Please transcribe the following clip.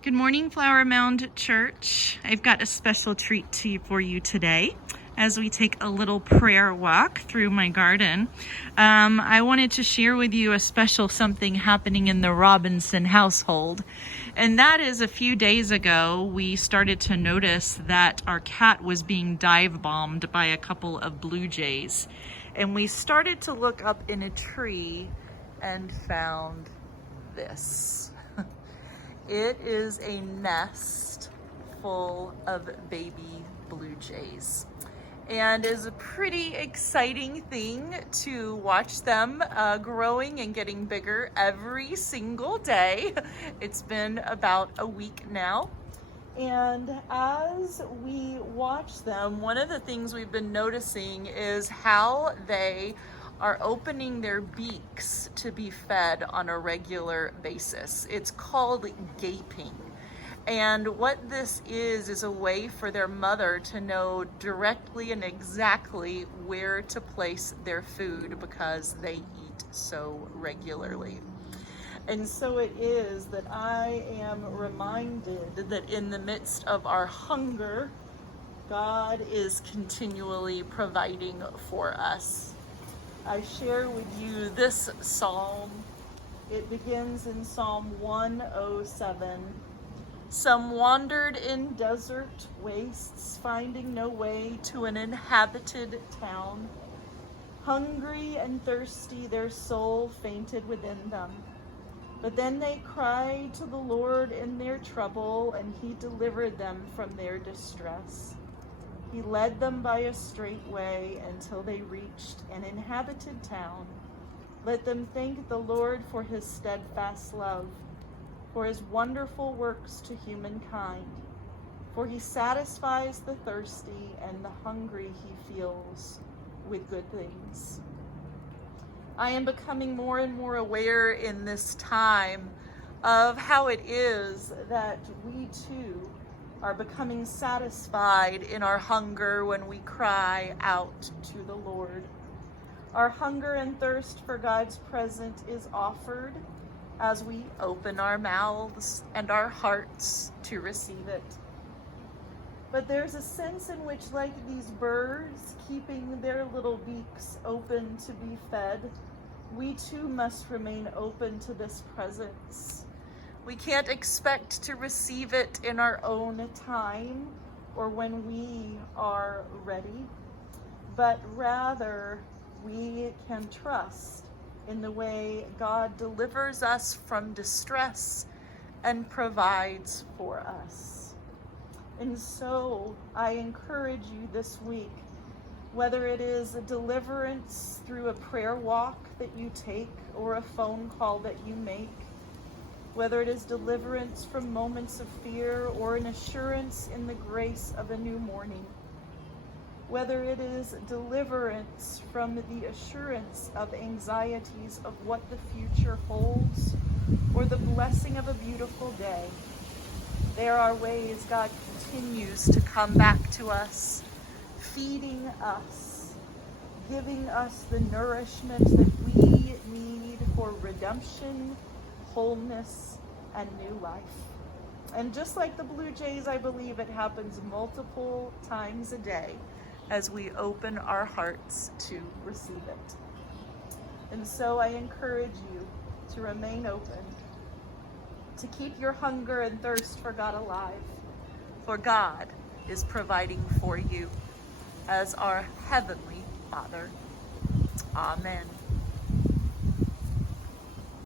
Good morning, Flower Mound Church. I've got a special treat for you today as we take a little prayer walk through my garden. I wanted to share with you a special something happening in the Robinson household. And that is, a few days ago, we started to notice that our cat was being dive bombed by a couple of blue jays. And we started to look up in a tree and found this. It is a nest full of baby blue jays, and is a pretty exciting thing to watch them growing and getting bigger every single day. It's been about a week now, and as we watch them, one of the things we've been noticing is how they are opening their beaks to be fed on a regular basis. It's called gaping. And what this is a way for their mother to know directly and exactly where to place their food because they eat so regularly. And so it is that I am reminded that in the midst of our hunger, God is continually providing for us. I share with you this psalm. It begins in Psalm 107. Some wandered in desert wastes, finding no way to an inhabited town. Hungry and thirsty, their soul fainted within them. But then they cried to the Lord in their trouble, and he delivered them from their distress. He led them by a straight way until they reached an inhabited town. Let them thank the Lord for his steadfast love, for his wonderful works to humankind. For he satisfies the thirsty, and the hungry he fills with good things. I am becoming more and more aware in this time of how it is that we too are becoming satisfied in our hunger when we cry out to the Lord. Our hunger and thirst for God's presence is offered as we open our mouths and our hearts to receive it. But there's a sense in which, like these birds keeping their little beaks open to be fed, we too must remain open to this presence. We can't expect to receive it in our own time or when we are ready, but rather we can trust in the way God delivers us from distress and provides for us. And so I encourage you this week, whether it is a deliverance through a prayer walk that you take or a phone call that you make, whether it is deliverance from moments of fear or an assurance in the grace of a new morning, whether it is deliverance from the assurance of anxieties of what the future holds, or the blessing of a beautiful day, there are ways God continues to come back to us, feeding us, giving us the nourishment that we need for redemption, wholeness, and new life. And just like the blue jays, I believe it happens multiple times a day as we open our hearts to receive it. And so I encourage you to remain open, to keep your hunger and thirst for God alive, for God is providing for you as our Heavenly Father. Amen.